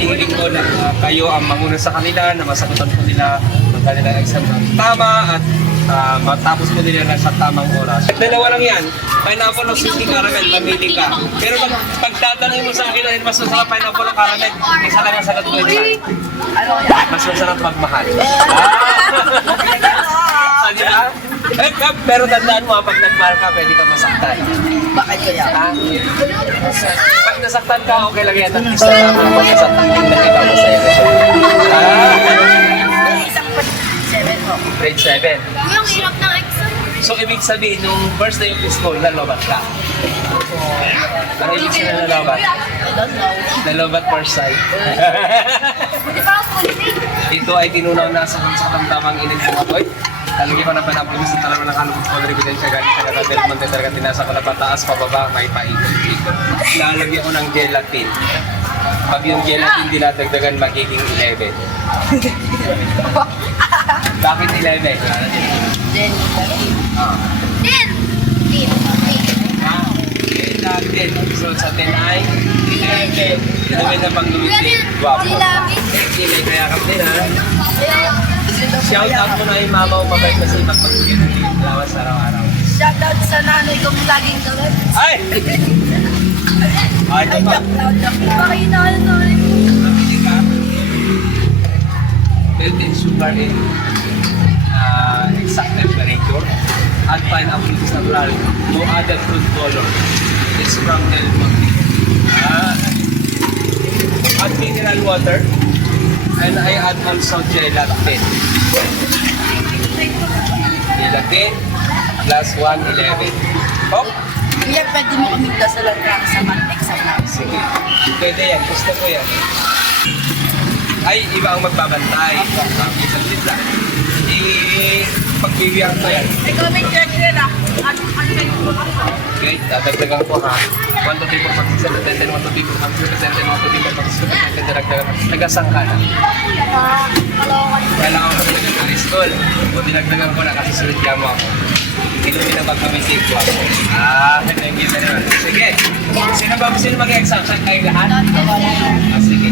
hinihiling ko na kayo ang manguna sa kanila na masagutan po nila ang kanilang exam ng tama at matapos po nila na sa tamang oras. Dalawa lang yan, pineapple o sweet caramel, mamili ka. Pero pagtatanong mo sa akin na mas masarap pineapple o caramel, isa lang ang sagot ko yun. Mas masarap magmahal. Di ba? Pero tandaan mo, pag nagmahal ka, pwede ka masaktan. Bakit kaya? Pag nasaktan ka, okay lang yan. At least na pag nasaktan din na ikaw masaya na siya. Isang pa 7 po. Grade 7. Yung hirap ng exam. So, ibig sabihin, nung first day of school, nalobat ka. Ano ibig sabihin na nalobat? I don't know. Nalobat first sight. Di ba ako Ito ay tinunaw na sa katamtamang init ng apoy. Talagyan ko ng panapagos sa talagang nakalubog ko na ebidensya galing sa katatel mo talaga tinasa ko na pataas, pababa, may paikot-ikot. Lalagyan ko ng gelatin. Pag yung gelatin dinadagdagan, magiging 11. Bakit 11? Then, Din! Din. Din. So sa 10 ay 11. Inumin na pang lumitin. Guwapo. Hindi, kaya kap din ha. Shout out mo na yung mama o mabait kasi magbibigay ng lawas araw-araw. shoutout sa nanay kong laging gawin. Ay! Ay, ito pa. Pakita ko na Namili ka. Built-in sugar in exact temperature. Add pineapple is natural. No added fruit color. It's from Del Monte. Add mineral water. And I add also gelatin. Gelatin plus 111. Oh, Kaya pwede mo kaming dasalan ka sa math exam namin. sige. Pwede yan. Gusto ko yan. Ay, iba ang magbabantay. Saglit lang. Pagbibiyang ko yan. May comment ka rin ah. Ano Okay, dadagdagan ko ha. 1 to 3 for 47, 1 to 3 for 100%, 1 to 3 for 47, dadagdagan. Tagasang ka na. Kailangan ko talaga ng high school. Kung dinagdagan ko na kasi sulit ka mo ako. Inumin ang pagkamisig ko ako. Thank you very much. Sige. Sino mag-exam? Saan kayo lahat? Sige.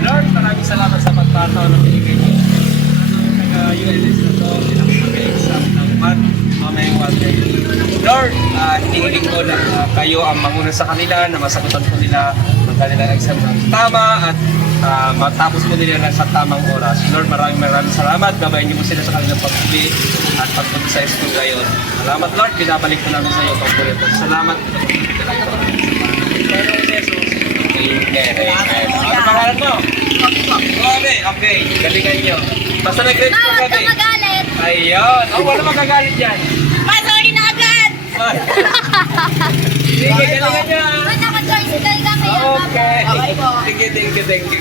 Lord, maraming salamat sa pagpataw ng ibig niyo. Taga-ULS na to, bilang mag-exam ng math, mamayang water. Lord, hinihiling ko na kayo ang manguna sa kanila na masagutan po nila ang kanilang exam ng tama at matapos po nila na sa tamang oras. Lord, maraming salamat. Gabayan niyo po sila sa kanilang pag-uwi at pagpunta sa school ngayon. Salamat, Lord. Binabalik po namin sa iyo ang pagpulito. Salamat. Amen. Ano pangalan mo? Okay. Galingan niyo. Basta nag-grade ko Huwag ka kami. magalit. Ayun. Wala magagalit dyan. Sorry na agad! Sige, galingan niyo. Naka-tricycle kami. Okay. Okay po. Thank you.